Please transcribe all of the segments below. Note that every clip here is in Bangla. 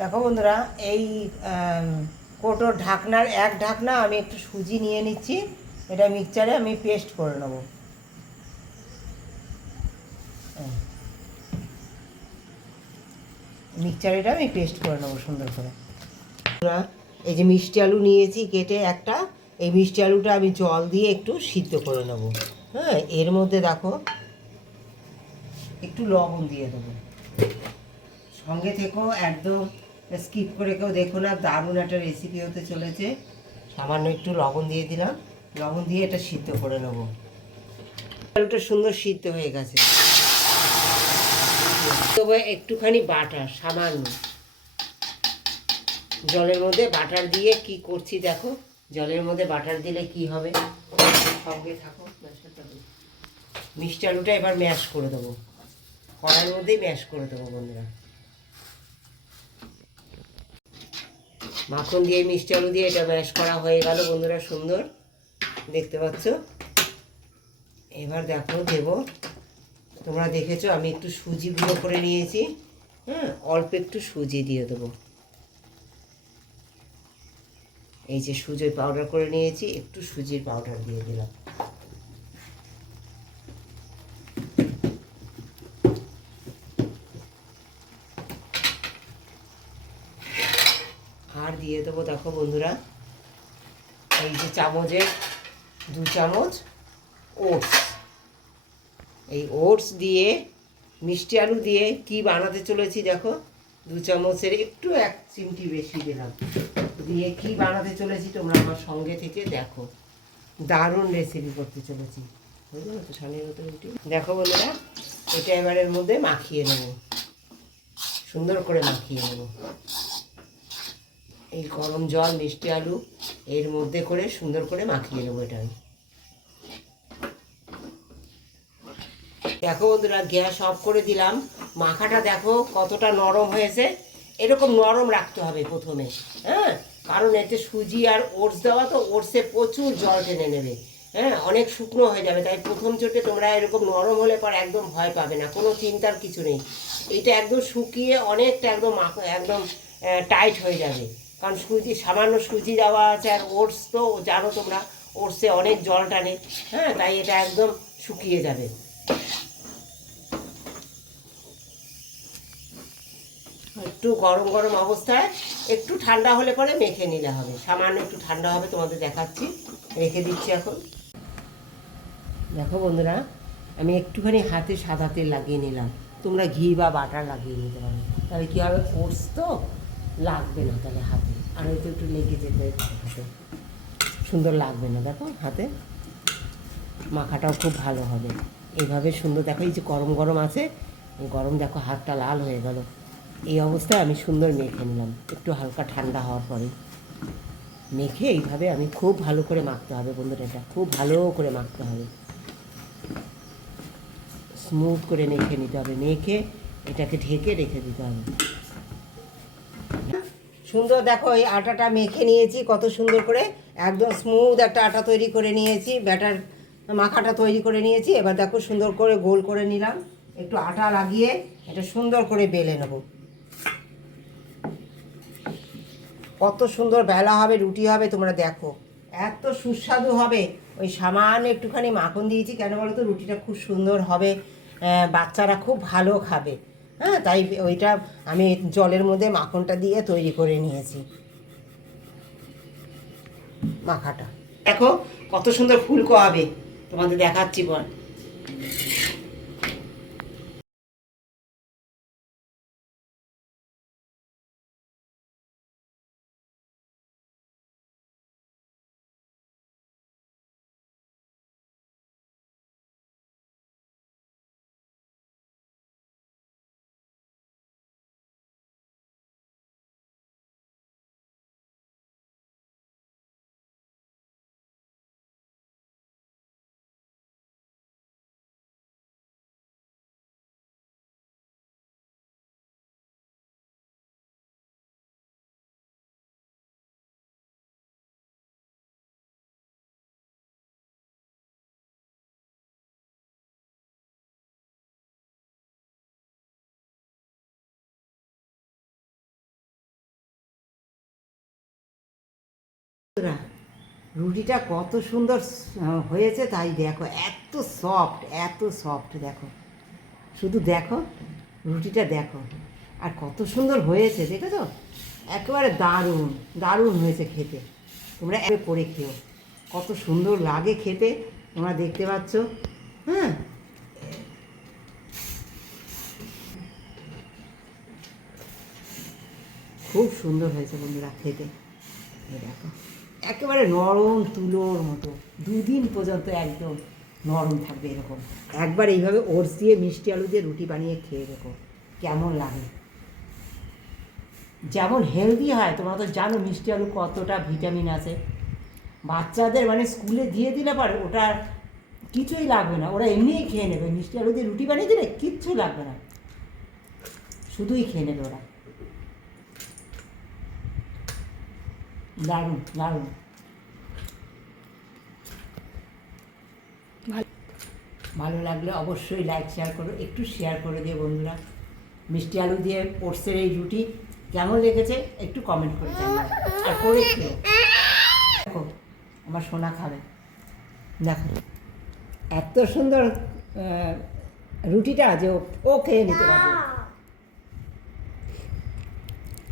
দেখো বন্ধুরা, এই কোটোর ঢাকনার এক ঢাকনা আমি একটু সুজি নিয়ে নিচ্ছি। এটা মিক্সচারে আমি পেস্ট করে নেব। মিক্সচারে এটা আমি পেস্ট করে নেবো সুন্দর করে। এই যে মিষ্টি আলু নিয়েছি কেটে একটা, এই মিষ্টি আলুটা আমি জল দিয়ে একটু সিদ্ধ করে নেব। হ্যাঁ, এর মধ্যে দেখো একটু লবণ দিয়ে দেবো। সঙ্গে থেকেও একদম স্কিপ করে কেউ দেখো না, দারুণ একটা রেসিপি হতে চলেছে। সামান্য একটু লবণ দিয়ে দিলাম, লবণ দিয়ে এটা সিদ্ধ করে নেব। আলুটা সুন্দর সিদ্ধ হয়ে গেছে। তবে একটুখানি বাটার, সামান্য জলের মধ্যে বাটার দিয়ে কি করছি দেখো। জলের মধ্যে বাটার দিলে কি হবে, সঙ্গে থাকো। মিষ্টি আলুটা এবার ম্যাশ করে দেবো, কড়াইয়ের মধ্যেই ম্যাশ করে দেবো বন্ধুরা। মাখন দিয়ে মিষ্টি আলু দিয়ে এটা ম্যাশ করা হয়ে গেল বন্ধুরা, সুন্দর দেখতে পাচ্ছ। এবার দেখো দেবো, তোমরা দেখেছো আমি একটু সুজি গুঁড়ো করে নিয়েছি। হ্যাঁ, অল্প একটু সুজি দিয়ে দেবো। এই যে সুজির পাউডার করে নিয়েছি, একটু সুজির পাউডার দিয়ে দিলাম। আর দিয়ে দেবো দেখো বন্ধুরা, এই যে চামচের 2 চামচ ওটস। এই ওটস দিয়ে মিষ্টি আলু দিয়ে কি বানাতে চলেছি দেখো। 2 চামচের একটু 1 চিমটি বেশি দিলাম, দিয়ে কি বানাতে চলেছি তোমরা আমার সঙ্গে থেকে দেখো। দারুণ রেসিপি করতে চলেছি, বুঝলো তো। সামনের মতো রুটি দেখো বন্ধুরা, এটা এবার এর মধ্যে মাখিয়ে নেব, সুন্দর করে মাখিয়ে নেব। এই গরম জল মিষ্টি আলু এর মধ্যে করে সুন্দর করে মাখিয়ে নেবো এটা আমি। দেখো বন্ধুরা, গ্যাস অফ করে দিলাম। মাখাটা দেখো কতটা নরম হয়েছে। এরকম নরম রাখতে হবে প্রথমে। হ্যাঁ, কারণ এতে সুজি আর ওটস দেওয়া, তো ওটসে প্রচুর জল টেনে নেবে। হ্যাঁ, অনেক শুকনো হয়ে যাবে। তাই প্রথম চোটে তোমরা এরকম নরম হলে পর একদম ভয় পাবে না, কোনো চিন্তার কিছু নেই। এটা একদম শুকিয়ে অনেকটা একদম একদম টাইট হয়ে যাবে। কারণ সুজি, সামান্য সুজি দেওয়া আছে, আর ওটস তো জানো তোমরা, ওটসে অনেক জল টানে। হ্যাঁ, তাই এটা একদম শুকিয়ে যাবে। একটু গরম গরম অবস্থায় একটু ঠান্ডা হলে পরে মেখে নিলে হবে। সামান্য একটু ঠান্ডা হবে, তোমাদের দেখাচ্ছি। রেখে দিচ্ছি এখন। দেখো বন্ধুরা, আমি একটুখানি হাতে সাদা তেল লাগিয়ে নিলাম। তোমরা ঘি বা বাটার লাগিয়ে নিতে পারো, তাহলে কী হবে, ওটস তো লাগবে না তাহলে হাতে। আর হয়তো একটু লেগে যেতে হাতে, সুন্দর লাগবে না। দেখো হাতে মাখাটাও খুব ভালো হবে এইভাবে সুন্দর। দেখো এই যে গরম গরম আছে, এই গরম দেখো হাতটা লাল হয়ে গেল। এই অবস্থায় আমি সুন্দর মেখে নিলাম। একটু হালকা ঠান্ডা হওয়ার পরে মেখে এইভাবে আমি খুব ভালো করে মাখতে হবে বন্ধুরা। এটা খুব ভালো করে মাখতে হবে, স্মুথ করে মেখে নিতে হবে। মেখে এটাকে ঢেকে রেখে দিতে হবে। সুন্দর দেখো, এই আটাটা মেখে নিয়েছি কত সুন্দর করে, একদম স্মুথ একটা আটা তৈরি করে নিয়েছি। ব্যাটার মাখাটা তৈরি করে নিয়েছি। এবার দেখো সুন্দর করে গোল করে নিলাম। একটু আটা লাগিয়ে এটা সুন্দর করে বেলে নেব। কত সুন্দর বেলা হবে, রুটি হবে তোমরা দেখো। এত সুস্বাদু হবে। ওই সামান্য একটুখানি মাখন দিয়েছি কেন বলো তো, রুটিটা খুব সুন্দর হবে। বাচ্চারা খুব ভালো খাবে। হ্যাঁ, তাই ওইটা আমি জলের মধ্যে মাখনটা দিয়ে তৈরি করে নিয়েছি মাখাটা। দেখো কত সুন্দর ফুলকো হবে, তোমাদের দেখাচ্ছি বল। বন্ধুরা, রুটিটা কত সুন্দর হয়েছে তাই দেখো, এত সফট দেখো, শুধু দেখো রুটিটা দেখো, আর কত সুন্দর হয়েছে দেখেছো, একেবারে দারুণ দারুণ হয়েছে খেতে। তোমরা এভাবে করে খেও, কত সুন্দর লাগে খেতে, তোমরা দেখতে পাচ্ছ। হ্যাঁ, খুব সুন্দর হয়েছে বন্ধুরা খেতে। এই দেখো, একেবারে নরম তুলোর মতো, 2 দিন পর্যন্ত একদম নরম থাকবে এরকম। একবার এইভাবে ওটস দিয়ে মিষ্টি আলু দিয়ে রুটি বানিয়ে খেয়ে দেখো কেমন লাগে। যেমন হেলদি হয়, তোমরা তো জানো মিষ্টি আলু কতটা ভিটামিন আছে। বাচ্চাদের মানে স্কুলে দিয়ে দিলে পারে ওটা কিছুই লাগবে না, ওরা এমনিই খেয়ে নেবে। মিষ্টি আলু দিয়ে রুটি বানিয়ে দিলে কিচ্ছু লাগবে না, শুধুই খেয়ে নেবে ওরা। দারুণ দারুণ। ভালো লাগলে অবশ্যই লাইক শেয়ার করো, একটু শেয়ার করে দিও বন্ধুরা। মিষ্টি আলু দিয়ে ওটসের এই রুটি কেমন লেগেছে একটু কমেন্ট করে জানাও, আর করে খেও। দেখো আমার সোনা খাবে, দেখো এত সুন্দর রুটিটা যে ও খেয়ে নিতে পারবে।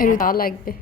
এটা লাগবে।